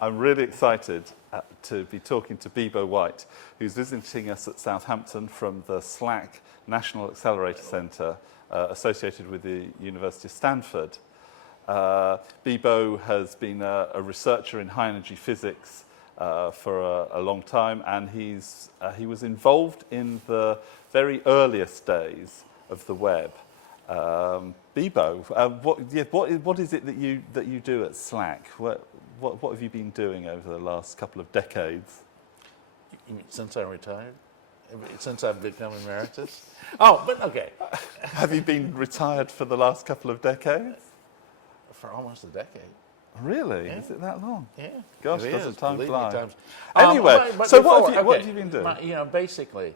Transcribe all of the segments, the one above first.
I'm really excited to be talking to Bebo White, who's visiting us at Southampton from the SLAC National Accelerator Centre associated with the University of Stanford. Bebo has been a researcher in high-energy physics for a long time, and he was involved in the very earliest days of the web. Bebo, what is it that you do at SLAC? What have you been doing over the last couple of decades? You mean since I retired? Since I've become emeritus? Oh, but okay. Have you been retired for the last couple of decades? For almost a decade. Really? Yeah. Is it that long? Yeah. Gosh, doesn't time fly? Anyway, so what have you been doing? Basically,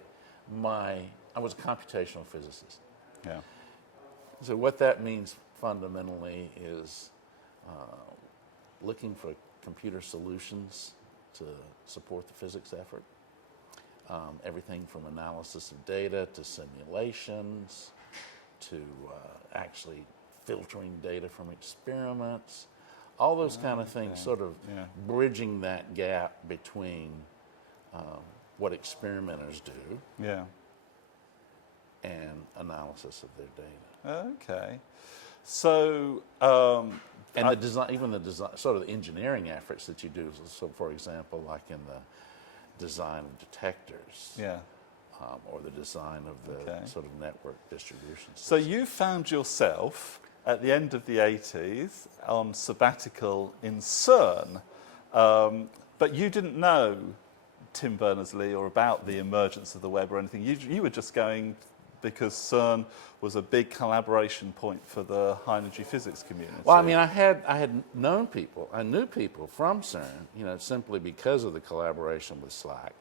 I was a computational physicist. Yeah. So what that means fundamentally is looking for computer solutions to support the physics effort. Everything from analysis of data to simulations to actually filtering data from experiments, all those kind of things, sort of bridging that gap between what experimenters do and analysis of their data. Okay. So, and the design, even the design, sort of the engineering efforts that you do. So, for example, like in the design of detectors, or the design of the sort of network distribution system. So you found yourself at the end of the 80s on sabbatical in CERN, but you didn't know Tim Berners-Lee or about the emergence of the web or anything. You were just going because CERN was a big collaboration point for the high-energy physics community. Well, I mean, I had known people. I knew people from CERN, simply because of the collaboration with SLAC,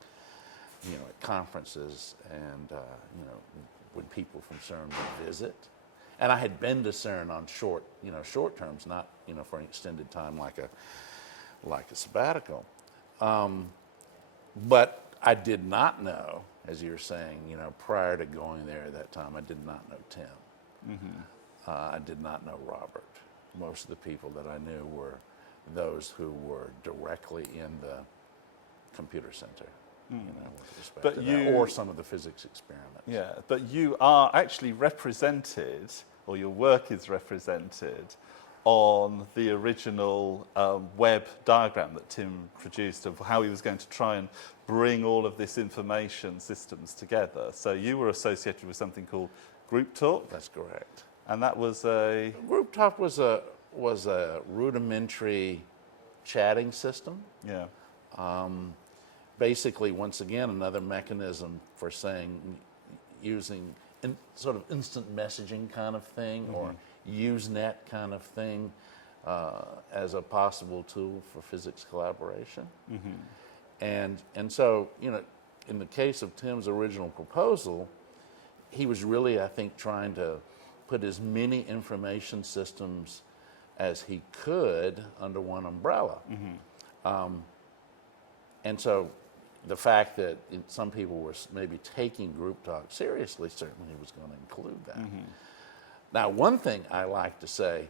at conferences and, when people from CERN would visit. And I had been to CERN on short terms, not, for an extended time like a sabbatical. But I did not know, as you were saying, prior to going there at that time, I did not know Tim. Mm-hmm. I did not know Robert. Most of the people that I knew were those who were directly in the computer center, with respect to that, or some of the physics experiments. Yeah, but you are actually represented, or your work is represented, on the original web diagram that Tim produced of how he was going to try and bring all of this information systems together. So you were associated with something called Group Talk. That's correct. And that was a... Group Talk was a rudimentary chatting system. Yeah. Basically, once again, another mechanism for using sort of instant messaging kind of thing, or Usenet kind of thing, as a possible tool for physics collaboration. Mm-hmm. And so, in the case of Tim's original proposal, he was really, I think, trying to put as many information systems as he could under one umbrella. Mm-hmm. And so the fact that some people were maybe taking Group Talk seriously, certainly he was going to include that. Mm-hmm. Now, one thing I like to say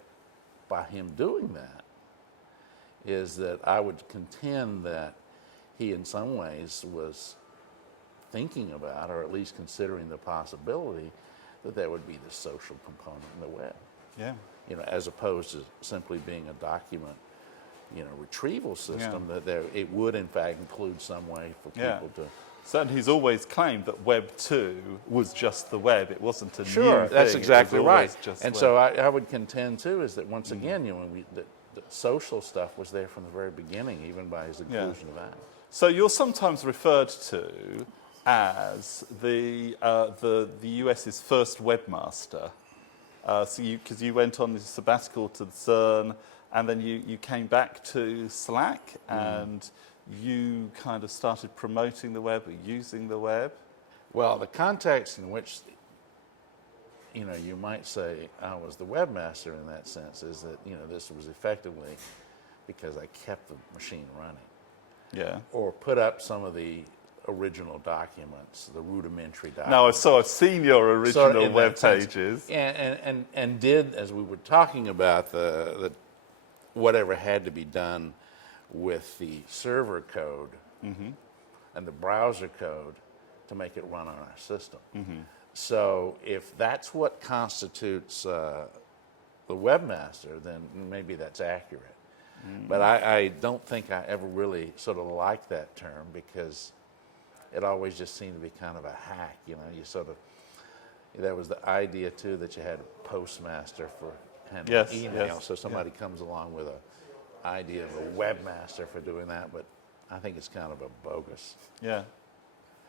by him doing that is that I would contend that he in some ways was thinking about, or at least considering the possibility, that there would be this social component in the web. Yeah. As opposed to simply being a document retrieval system, that it would in fact include some way for people to... Certainly he's always claimed that Web 2 was just the web. It wasn't a new thing. Sure, that's exactly right. And web. so I would contend too is that once again, the social stuff was there from the very beginning, even by his inclusion of that. So you're sometimes referred to as the US's first webmaster. Because you went on this sabbatical to CERN, and then you came back to SLAC, and you kind of started promoting the web or using the web. Well, the context in which, you might say I was the webmaster in that sense is that, this was effectively because I kept the machine running. Yeah. Or put up some of the original documents, the rudimentary documents. Now, so I've seen your original web pages. And did, as we were talking about, the whatever had to be done with the server code and the browser code to make it run on our system. So if that's what constitutes the webmaster, then maybe that's accurate. But I don't think I ever really sort of liked that term, because it always just seemed to be kind of a hack. You there was the idea too that you had a postmaster for handling email. So somebody comes along with a idea of a webmaster for doing that, but I think it's kind of a bogus. Yeah.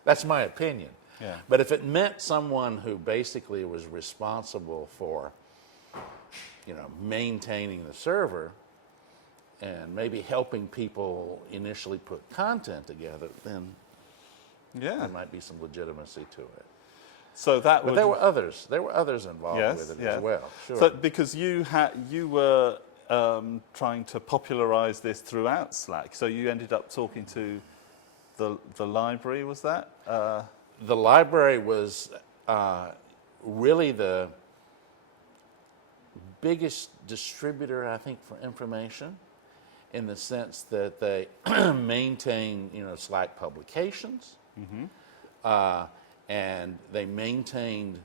That's my opinion. Yeah. But if it meant someone who basically was responsible for, maintaining the server and maybe helping people initially put content together, then there might be some legitimacy to it. So that but there were others. There were others involved with it as well. Sure. So because you were trying to popularize this throughout Slack, so you ended up talking to the library. Was that? The library was really the biggest distributor, I think, for information, in the sense that they maintain, Slack publications, and they maintained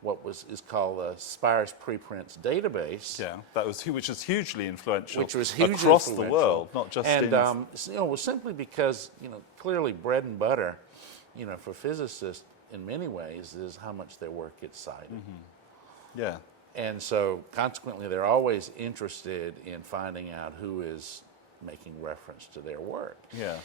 what is called a Spires preprints database. Yeah, which was hugely influential. Which was hugely across the influential. world, not just and, in. it was simply because, clearly bread and butter, for physicists in many ways is how much their work gets cited. Yeah. And so consequently, they're always interested in finding out who is making reference to their work. Yeah.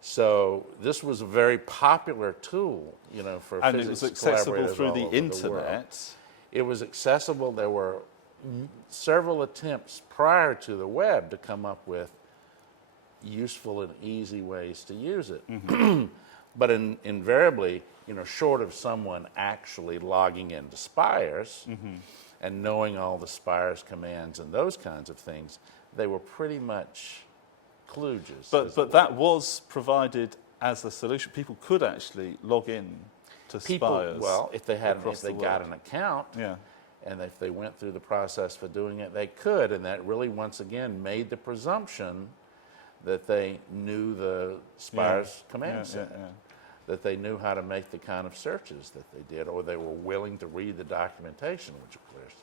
So this was a very popular tool, for And physics it was accessible collaborators through all the over world. internet. It was accessible. There were several attempts prior to the web to come up with useful and easy ways to use it. But invariably, short of someone actually logging into Spires and knowing all the Spires commands and those kinds of things, they were pretty much kludges. But that was provided as a solution. People could actually log in to Spires. Well, if they got an account, Yeah. and if they went through the process for doing it, they could. And that really, once again, made the presumption that they knew the Spires command set, that they knew how to make the kind of searches that they did, or they were willing to read the documentation, which, of course,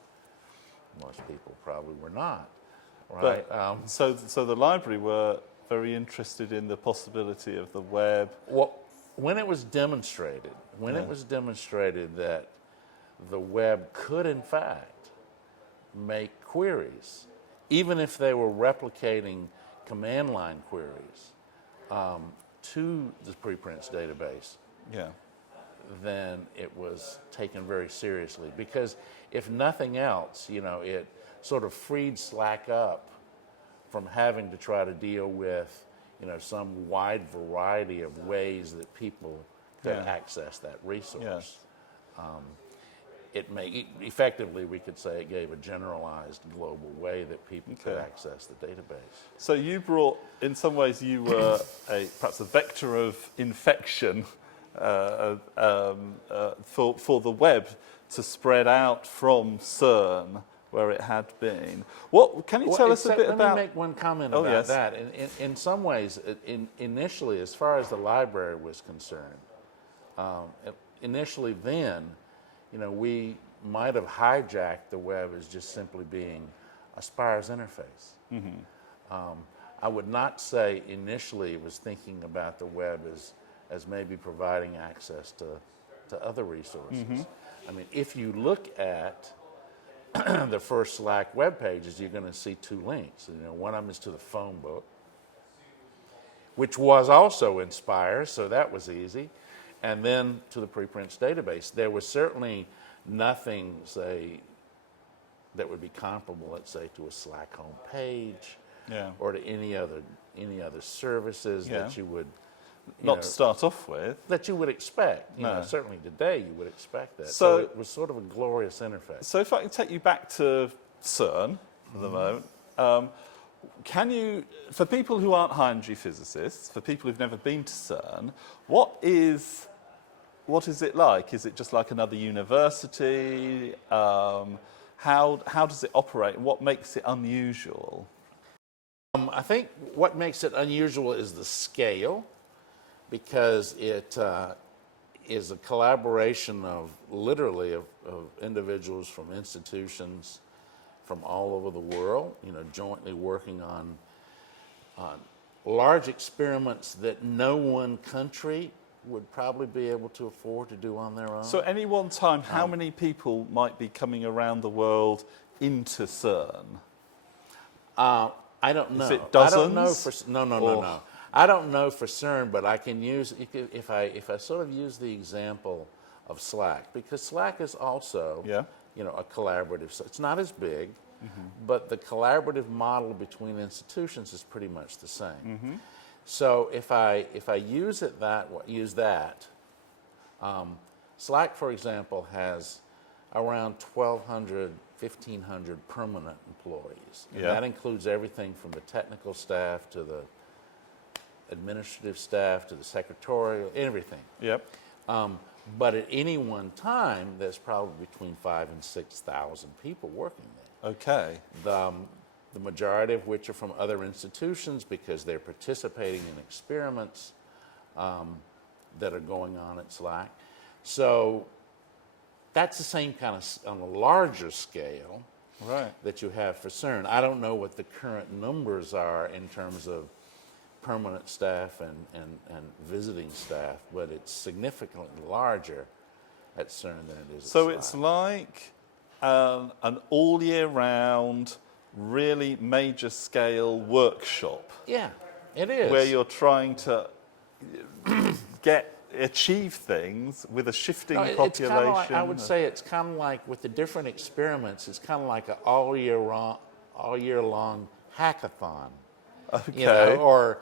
most people probably were not. Right? But, so the library were very interested in the possibility of the web. Well, when it was demonstrated, that the web could, in fact, make queries, even if they were replicating command line queries to the preprints database, then it was taken very seriously. Because if nothing else, it sort of freed Slack up from having to try to deal with, some wide variety of ways that people could access that resource. Effectively, we could say it gave a generalized global way that people could access the database. So you brought, in some ways, you were perhaps a vector of infection for the web to spread out from CERN, where it had been. What can you tell us a bit about? Let me make one comment about that. In some ways, initially, as far as the library was concerned, initially then, we might have hijacked the web as just simply being a Spires interface. I would not say initially was thinking about the web as maybe providing access to other resources. I mean, if you look at the first Slack web pages, you're going to see two links. One of them is to the phone book, which was also in Spires, so that was easy, and then to the preprints database. There was certainly nothing, say, that would be comparable, let's say, to a Slack home page, or to any other services that you would not start off with. That you would expect. Certainly today you would expect that. So it was sort of a glorious interface. So if I can take you back to CERN for the moment, can you, for people who aren't high-energy physicists, for people who've never been to CERN, what is it like? Is it just like another university? How does it operate? What makes it unusual? I think what makes it unusual is the scale, because it is a collaboration of literally of individuals from institutions from all over the world, jointly working on large experiments that no one country would probably be able to afford to do on their own. So, any one time, how many people might be coming around the world into CERN? I don't know. Is it dozens? I don't know for no. I don't know for CERN, but I can use if I sort of use the example of SLAC, because SLAC is also a collaborative. So it's not as big, but the collaborative model between institutions is pretty much the same. So if I use that, SLAC, for example, has around 1,200, 1,500 permanent employees. And that includes everything from the technical staff to the administrative staff to the secretarial, everything. But at any one time, there's probably between 5,000 and 6,000 people working there. Okay. The majority of which are from other institutions because they're participating in experiments that are going on at SLAC. So that's the same kind of, on a larger scale, that you have for CERN. I don't know what the current numbers are in terms of permanent staff and visiting staff, but it's significantly larger at CERN than it is at So SLAC. it's like an all year round, really major scale workshop. Yeah, it is. Where you're trying to achieve things with a shifting population. It's kind of like, I would say it's kind of like with the different experiments, it's kind of like an all year long hackathon. Okay. Or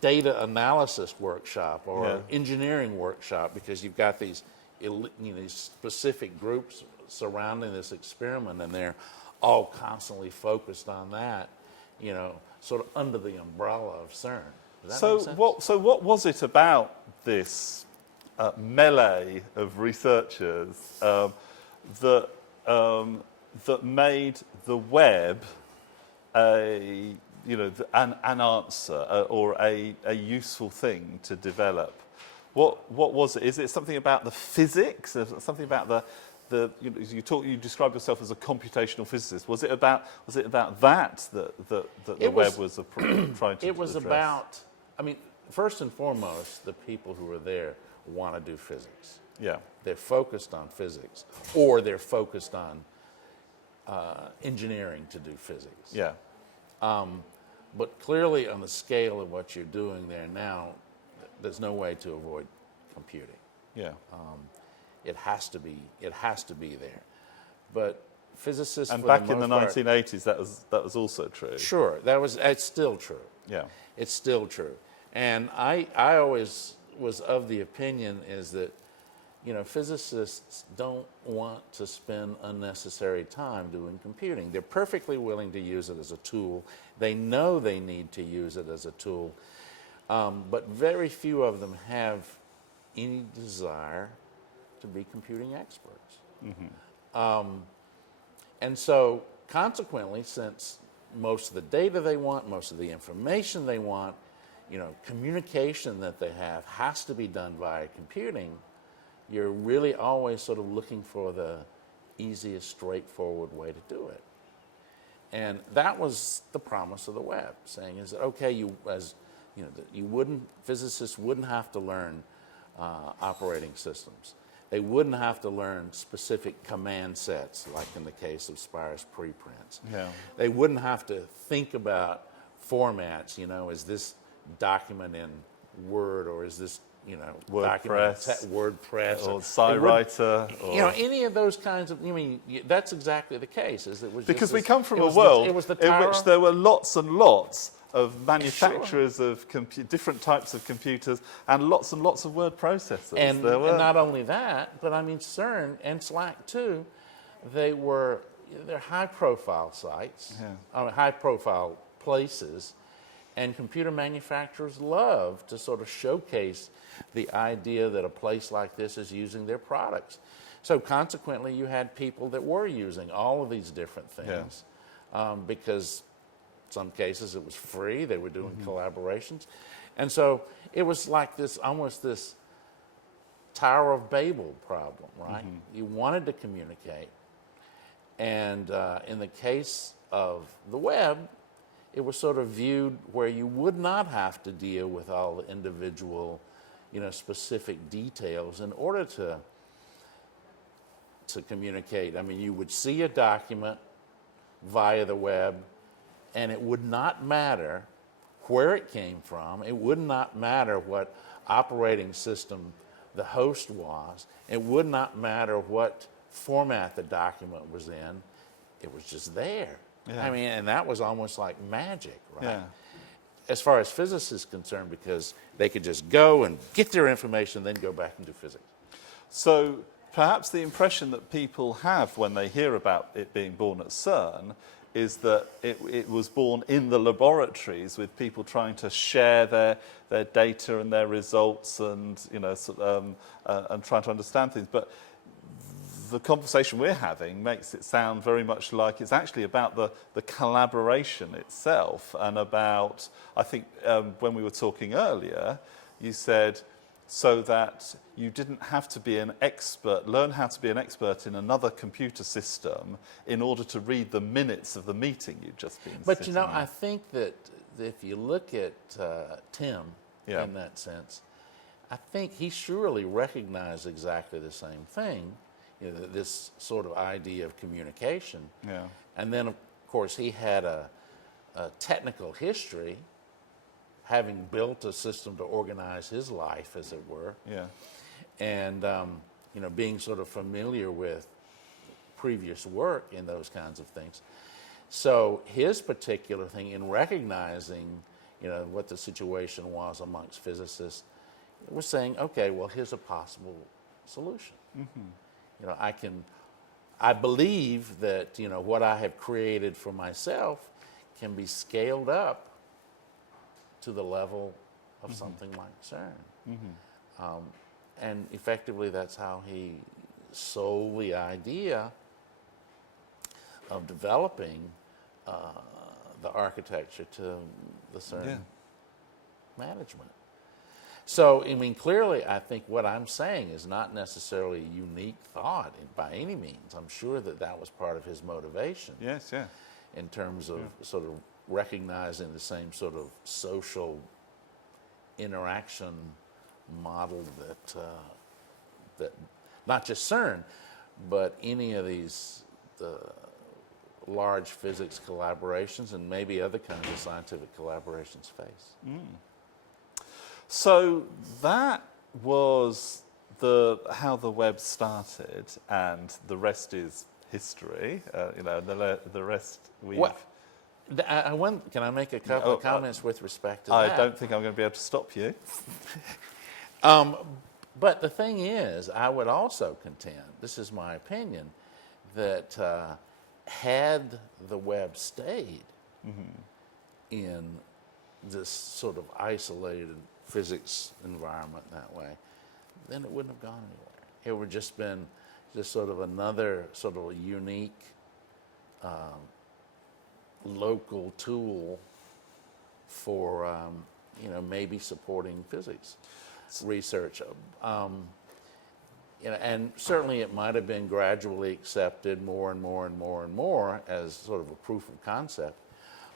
data analysis workshop or engineering workshop, because you've got these these specific groups surrounding this experiment, and they're all constantly focused on that, sort of under the umbrella of CERN. Does that make sense? What was it about this melee of researchers that made the web an answer or a useful thing to develop? What was it? Is it something about the physics? Is it something about you describe yourself as a computational physicist. Was it about that the web was trying to? It was address? about. I mean, first and foremost, the people who are there want to do physics. Yeah. They're focused on physics, or they're focused on engineering to do physics. Yeah. But clearly, on the scale of what you're doing there now, there's no way to avoid computing. Yeah. It has to be there. But physicists, and for back the in the most part, 1980s, that was also true. Sure, it's still true. Yeah. It's still true. And I always was of the opinion is that, physicists don't want to spend unnecessary time doing computing. They're perfectly willing to use it as a tool. They know they need to use it as a tool. But very few of them have any desire to be computing experts. And so, consequently, since most of the data they want, most of the information they want, communication that they have has to be done via computing, you're really always sort of looking for the easiest, straightforward way to do it. And that was the promise of the web, saying is that, okay, physicists wouldn't have to learn operating systems. They wouldn't have to learn specific command sets, like in the case of Spire's preprints. Yeah. They wouldn't have to think about formats, is this document in Word, or is this, WordPress, WordPress, or SciWriter, or any of those kinds of. That's exactly the case. Because we come from a world in which there were lots and lots of manufacturers of different types of computers and lots of word processors. And not only that, but CERN and SLAC too, they're high-profile sites, high-profile places, and computer manufacturers love to sort of showcase the idea that a place like this is using their products. So consequently, you had people that were using all of these different things because some cases it was free. They were doing collaborations. And so it was like this, almost this Tower of Babel problem, right? You wanted to communicate. And in the case of the web, it was sort of viewed where you would not have to deal with all the individual, specific details in order to communicate. I mean, you would see a document via the web, and it would not matter where it came from. It would not matter what operating system the host was. It would not matter what format the document was in. It was just there. Yeah. I mean, and that was almost like magic, right? Yeah. As far as physics is concerned, because they could just go and get their information, then go back and do physics. So perhaps the impression that people have when they hear about it being born at CERN is that it was born in the laboratories with people trying to share their data and their results and, and trying to understand things. But the conversation we're having makes it sound very much like it's actually about the collaboration itself and about, I think when we were talking earlier, you said so that you didn't have to be an expert, learn how to be an expert in another computer system in order to read the minutes of the meeting you'd just been But sitting in. I think that if you look at Tim Yeah. in that sense, I think he surely recognized exactly the same thing, this sort of idea of communication. Yeah. And then, of course, he had a technical history, having built a system to organize his life, as it were. Yeah. And, being sort of familiar with previous work in those kinds of things. So his particular thing in recognizing, what the situation was amongst physicists, was saying, okay, well, here's a possible solution. I believe that, what I have created for myself can be scaled up to the level of something like CERN. And effectively, that's how he sold the idea of developing the architecture to the CERN management. So, I mean, clearly, I think what I'm saying is not necessarily a unique thought by any means. I'm sure that was part of his motivation. Yes, yeah. In terms of sort of recognizing the same sort of social interaction model that not just CERN, but any of these large physics collaborations and maybe other kinds of scientific collaborations face. So that was how the web started, and the rest is history. The rest we've... Well, can I make a couple of comments with respect to I that? don't think I'm going to be able to stop you. But the thing is, I would also contend, this is my opinion, that had the web stayed in this sort of isolated physics environment that way, then it wouldn't have gone anywhere. It would just been just sort of another sort of a unique local tool for maybe supporting physics research. And certainly it might have been gradually accepted more and more and more and more as sort of a proof of concept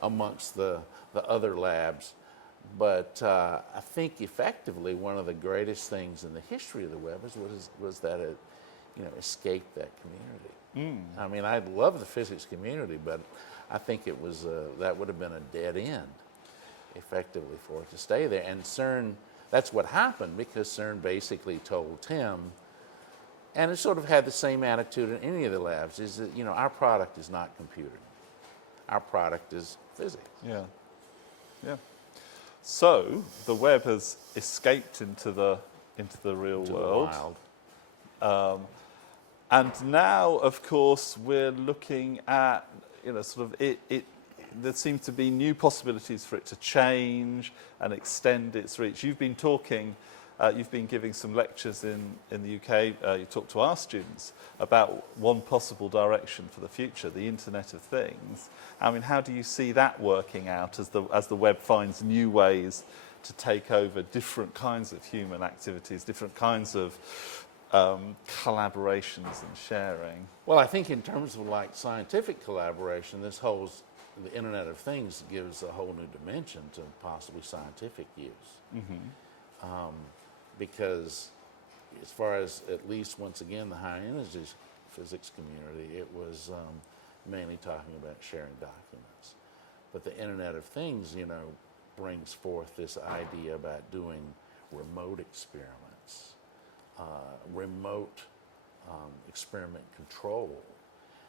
amongst the other labs. But I think effectively one of the greatest things in the history of the web was that it escaped that community. I mean, I love the physics community, but I think it was that would have been a dead end effectively for it to stay there. And CERN, that's what happened, because CERN basically told Tim, and it sort of had the same attitude in any of the labs, is that, our product is not computer. Our product is physics. Yeah. Yeah. So the web has escaped into the real world. The wild. And now, of course, we're looking at, sort of there seem to be new possibilities for it to change and extend its reach. You've been talking you've been giving some lectures in the UK. You talked to our students about one possible direction for the future, the Internet of Things. I mean, how do you see that working out as the web finds new ways to take over different kinds of human activities, different kinds of collaborations and sharing? Well, I think in terms of like scientific collaboration, the Internet of Things gives a whole new dimension to possibly scientific use. Because as far as, at least once again, the high energy physics community, it was mainly talking about sharing documents. But the Internet of Things, brings forth this idea about doing remote experiments, remote experiment control,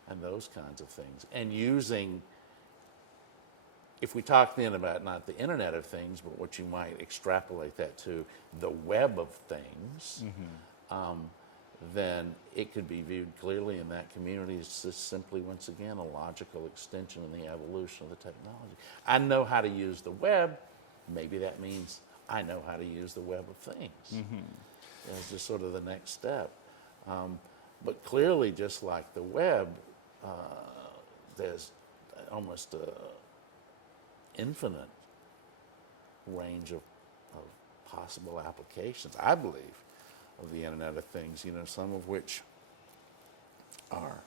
and those kinds of things. And using, if we talk then about not the Internet of Things, but what you might extrapolate that to, the web of things, then it could be viewed clearly in that community as just simply, once again, a logical extension in the evolution of the technology. I know how to use the web. Maybe that means I know how to use the web of things. It's just sort of the next step. But clearly, just like the web, there's almost an infinite range of possible applications, I believe, of the Internet of Things, some of which are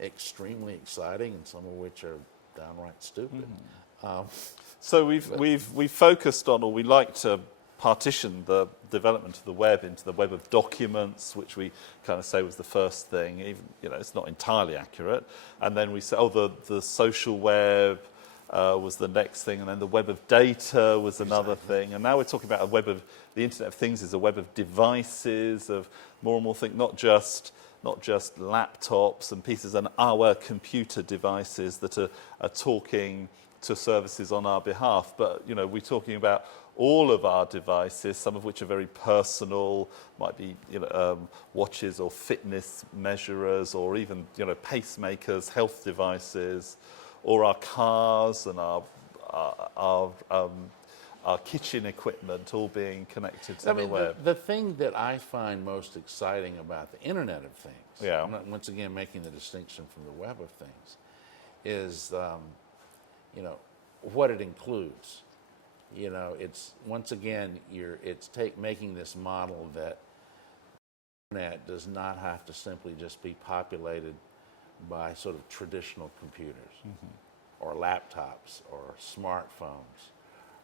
extremely exciting and some of which are downright stupid. So we've focused on, or we like to partition the development of the web into the web of documents, which we kind of say was the first thing. Even, it's not entirely accurate. And then we say, the social web was the next thing, and then the web of data was another thing. And now we're talking about the Internet of Things is a web of devices, of more and more things, not just laptops and pieces, and our computer devices that are talking to services on our behalf. But, we're talking about all of our devices, some of which are very personal, might be watches or fitness measurers, or even pacemakers, health devices, or our cars and our kitchen equipment all being connected to the web. The thing that I find most exciting about the Internet of Things, I'm not, once again, making the distinction from the web of things, is what it includes. It's, once again, making this model that the Internet does not have to simply just be populated by sort of traditional computers or laptops or smartphones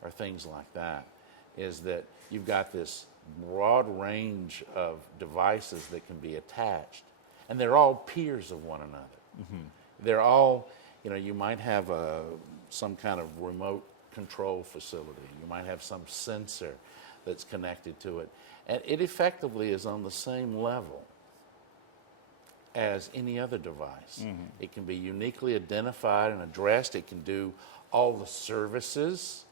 or things like that, is that you've got this broad range of devices that can be attached, and they're all peers of one another. They're all, you might have some kind of remote control facility. You might have some sensor that's connected to it, and it effectively is on the same level as any other device. It can be uniquely identified and addressed. It can do all the services.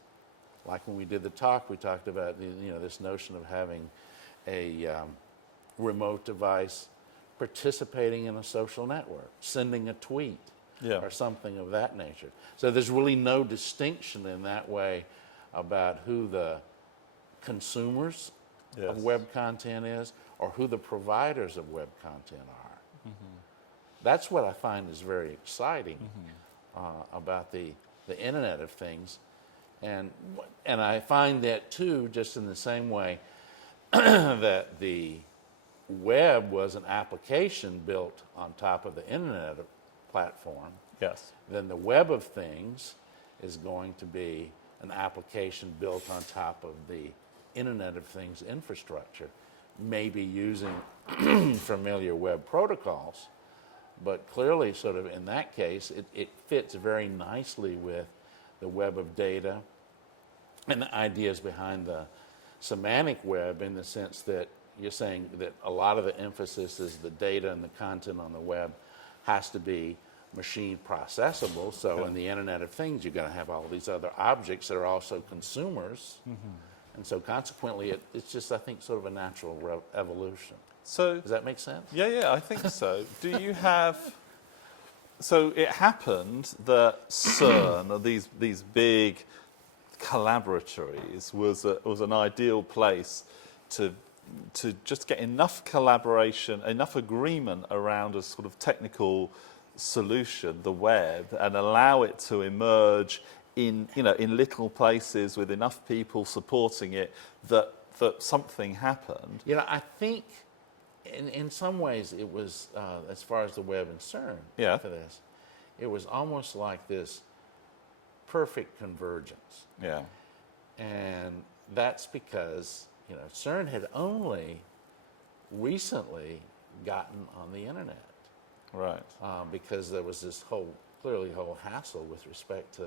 Like when we did the talk, we talked about this notion of having a remote device participating in a social network, sending a tweet, or something of that nature. So there's really no distinction in that way about who the consumers of web content is or who the providers of web content are. That's what I find is very exciting about the Internet of Things. And I find that, too, just in the same way that the web was an application built on top of the Internet platform, then the web of things is going to be an application built on top of the Internet of Things infrastructure, maybe using familiar web protocols. But clearly, sort of in that case, it fits very nicely with the web of data and the ideas behind the semantic web, in the sense that you're saying that a lot of the emphasis is the data and the content on the web has to be machine processable. So in the Internet of Things, you're going to have all these other objects that are also consumers. And so consequently, it's just, I think, sort of a natural evolution. So does that make sense? Yeah, I think so. Do you have... So it happened that CERN, or these big collaboratories, was an ideal place to just get enough collaboration, enough agreement around a sort of technical solution, the web, and allow it to emerge in little places with enough people supporting it that something happened. I think in some ways it was, as far as the web and CERN for this, it was almost like this perfect convergence. Yeah. And that's because, CERN had only recently gotten on the internet. Right. Because there was this whole hassle with respect to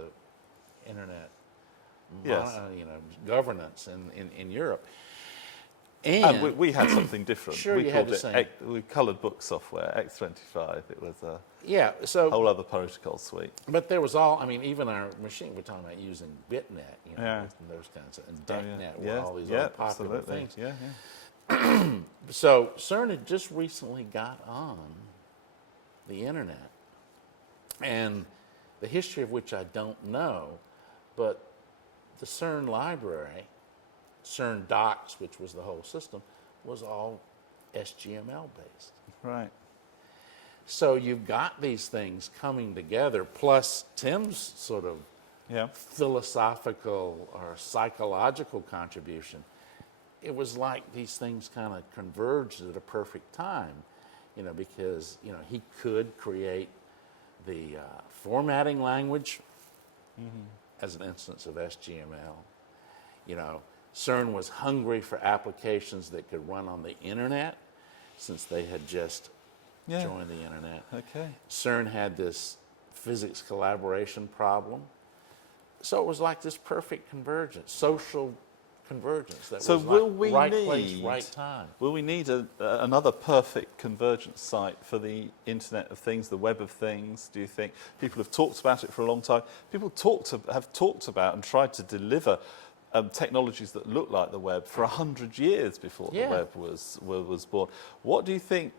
internet governance in Europe. And we had something different. Sure, we you had called the same. we coloured book software, X25. It was a so whole other protocol suite. But there was even our machine, we're talking about using BitNet, and those kinds of, and DECnet, were all these other popular things. Yeah. So CERN had just recently got on the internet, and the history of which I don't know, but the CERN library, CERN docs, which was the whole system, was all SGML based. Right. So you've got these things coming together, plus Tim's sort of philosophical or psychological contribution. It was like these things kind of converged at a perfect time, because, he could create the formatting language as an instance of SGML. CERN was hungry for applications that could run on the internet, since they had just joined the internet. Okay. CERN had this physics collaboration problem. So it was like this perfect convergence, social convergence. That was like right place, right time. Will we need another perfect convergence site for the Internet of Things, the Web of Things, do you think? People have talked about it for a long time. People have talked about and tried to deliver technologies that look like the web for 100 years before the web was born. What do you think?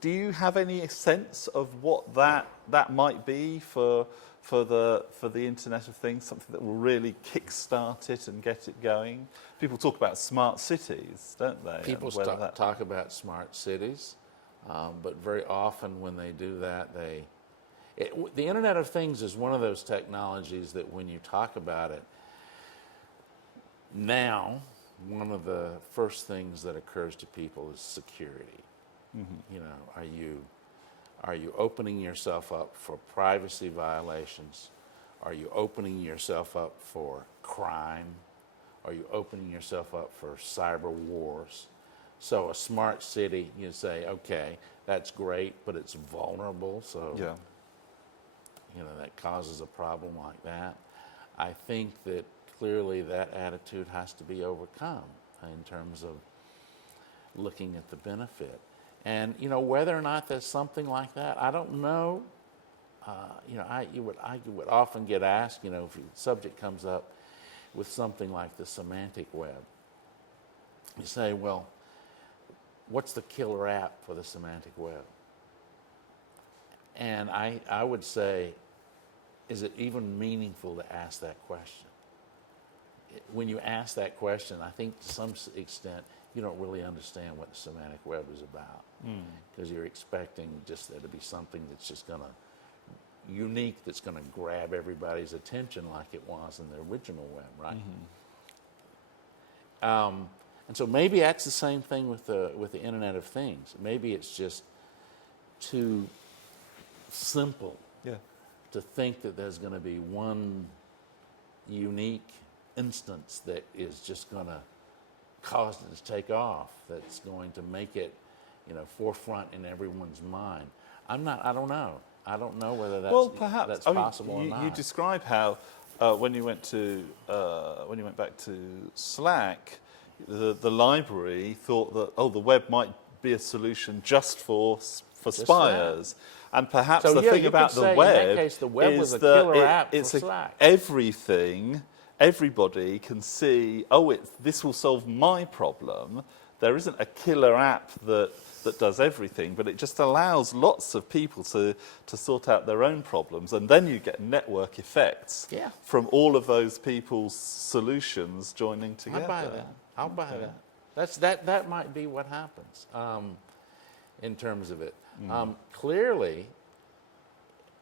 Do you have any sense of what that might be for the Internet of Things? Something that will really kickstart it and get it going. People talk about smart cities, don't they? People talk about smart cities, but very often when they do that, the Internet of Things is one of those technologies that when you talk about it, now, one of the first things that occurs to people is security. Are you opening yourself up for privacy violations? Are you opening yourself up for crime? Are you opening yourself up for cyber wars? So a smart city, you say, okay, that's great, but it's vulnerable, so that causes a problem like that. I think that clearly that attitude has to be overcome in terms of looking at the benefit. And, whether or not there's something like that, I don't know. You would often get asked, if the subject comes up with something like the semantic web. You say, well, what's the killer app for the semantic web? And I would say, is it even meaningful to ask that question? When you ask that question, I think to some extent, you don't really understand what the semantic web is about, because you're expecting just there to be something that's just unique, that's going to grab everybody's attention like it was in the original web, right? And so maybe that's the same thing with the Internet of Things. Maybe it's just too simple to think that there's going to be one unique instance that is just going to cause it to take off, that's going to make it, forefront in everyone's mind. I don't know. I don't know whether that's possible or not. You describe how when you went back to Slack, the library thought that the web might be a solution just for spires. And perhaps the thing about the web, in that case, the web was is a that killer app it's for Slack. Everybody can see, this will solve my problem. There isn't a killer app that does everything, but it just allows lots of people to sort out their own problems, and then you get network effects from all of those people's solutions joining together. I'll buy that. That might be what happens in terms of it. Clearly,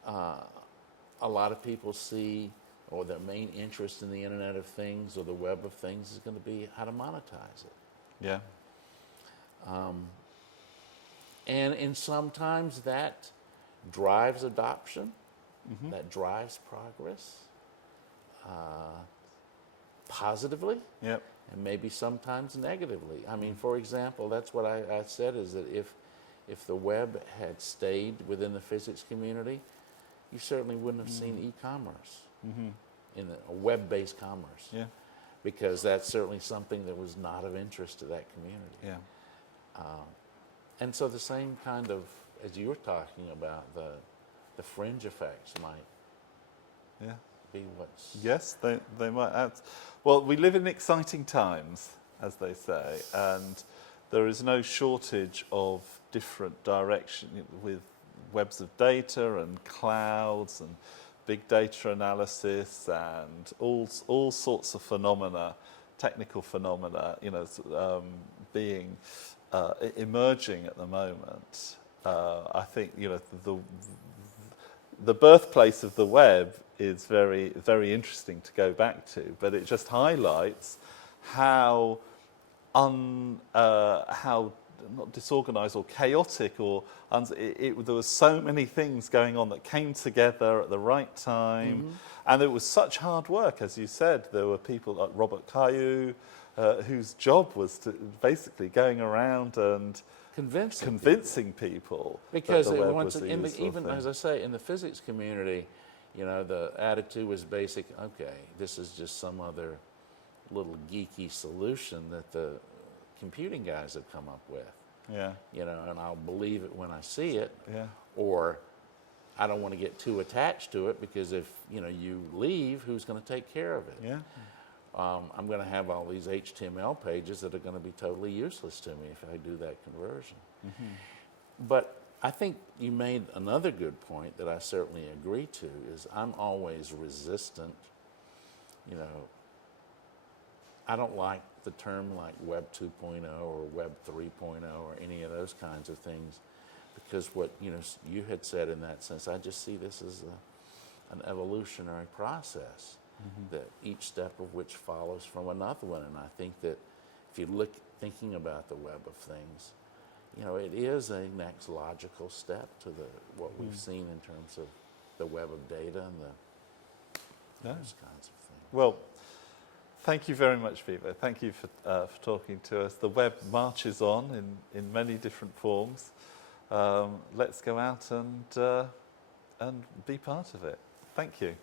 a lot of people see, or their main interest in the Internet of Things or the Web of Things is going to be how to monetize it. Yeah. And sometimes that drives adoption, that drives progress positively, Yep. and maybe sometimes negatively. I mean, for example, that's what I said, is that if the web had stayed within the physics community, you certainly wouldn't have seen e-commerce, in a web-based commerce, Yeah. because that's certainly something that was not of interest to that community. Yeah. And so the same kind of, as you were talking about, the fringe effects might Yeah. be what's... Yes, they might add. Well, we live in exciting times, as they say, and there is no shortage of different direction with webs of data and clouds and big data analysis and all sorts of phenomena, technical phenomena, being emerging at the moment. I think the birthplace of the web is very, very interesting to go back to, but it just highlights how not disorganized or chaotic there was so many things going on that came together at the right time, and it was such hard work. As you said, there were people like Robert Caillou, whose job was to basically going around and convincing people because that the web once was a in the, useful even thing. as I say, in the physics community, the attitude was basic. Okay, this is just some other little geeky solution that the computing guys have come up with. Yeah. And I'll believe it when I see it. Yeah. Or I don't want to get too attached to it, because if you leave, who's going to take care of it? Yeah. I'm going to have all these HTML pages that are going to be totally useless to me if I do that conversion. But I think you made another good point that I certainly agree to, is I'm always resistant. I don't like the term like Web 2.0 or Web 3.0 or any of those kinds of things, because what you had said in that sense, I just see this as an evolutionary process, that each step of which follows from another one. And I think that if you thinking about the Web of Things, it is a next logical step to what we've seen in terms of the web of data and those kinds of things. Well, thank you very much, Bebo. Thank you for talking to us. The web marches on in many different forms. Let's go out and be part of it. Thank you.